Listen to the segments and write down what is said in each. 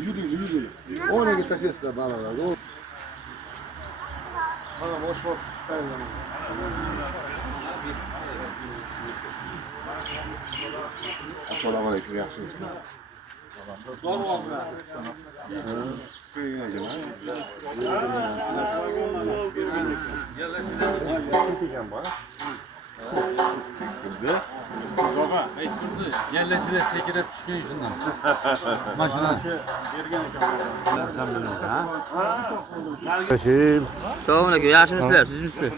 Yürü. Ona git taşıyasın bana. Bana boş boş tayinlama. Assalomu alaykum, yaxshimisizlar? Dorvozlar. Baba, aytdi, yerlashida sekirib tushgan shundan. Mashina. Sen bilmaysan, ha? Assalomu alaykum, yaxshimisizlar, sizmisiz?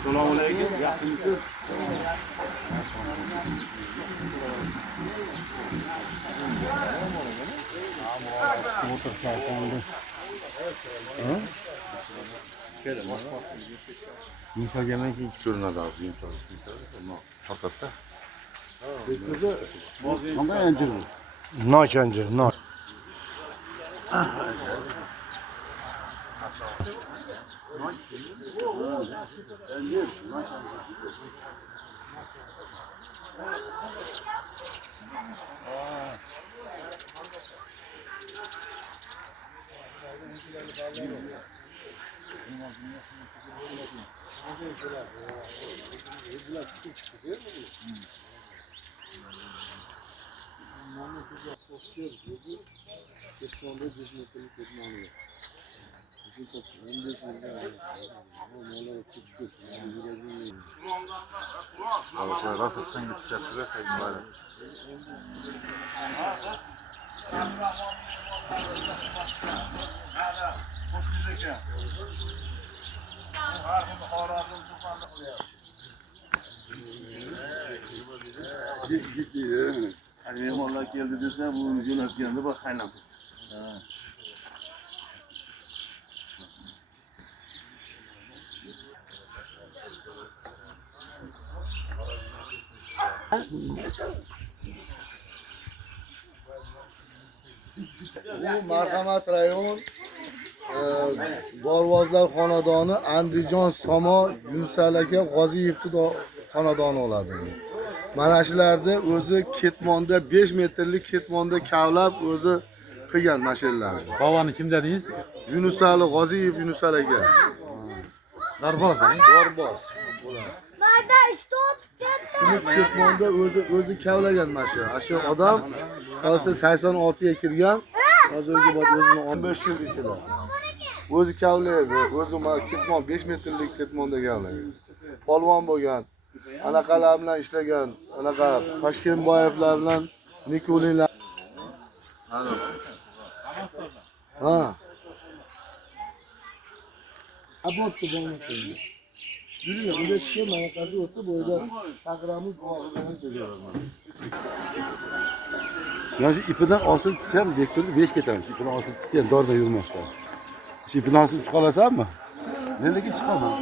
Assalomu alaykum, yaxshimisiz? Yumshoq yemak hech ko'rinadi hozir yumshoq. Tortadida. Qanday anjir bu? Noch anjir, noch. Rosa sen gideceksin de kayınvalide. Gitti. Hani mehmonlar geldi dese bu yönetmende bak kaynatır. Bu Marhamat rayon Dorvozlar xonadoni Andijon Samo Yunsal aka G'oziyevning xonadoni bo'ladi. Mana shularda o'zi ketmonda 5 metrlik ketmonda kavlab o'zi qilgan mashinlarni. Bovani kim dedingiz? Yunusali G'oziyev Yunusal aka. Darboz, ha? Dorboz. Shuni ketmonda o'zi kavlagan mashina. Shu odam hozir 86 ga kirgan. Hozirgi bor o'zini 15 yil ichida. O'zi kavlaydi, o'zi ketmon 5 metrlik ketmonda kavlagan. Polvon bo'lgan. Anaqalar bilan ishlagan, anaqa Toshkentboyevlar bilan Nikolinlar. Ha. Abotda bo'lmoqda. Yürüyor, burada çıkıyor, manakası olsa burada takramız boğazından çekiyorlar. Yani şu ipinden asıp tutsam, vektörü 5 getirmiş. İpinden asıp tutsam, doğru da yürümüşler. Şu ipinden asıp çıkarlasam mı? Nerede ki çıkamam?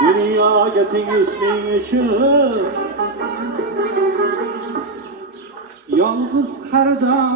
Dünya getirmişsin ışık, yalnız karda.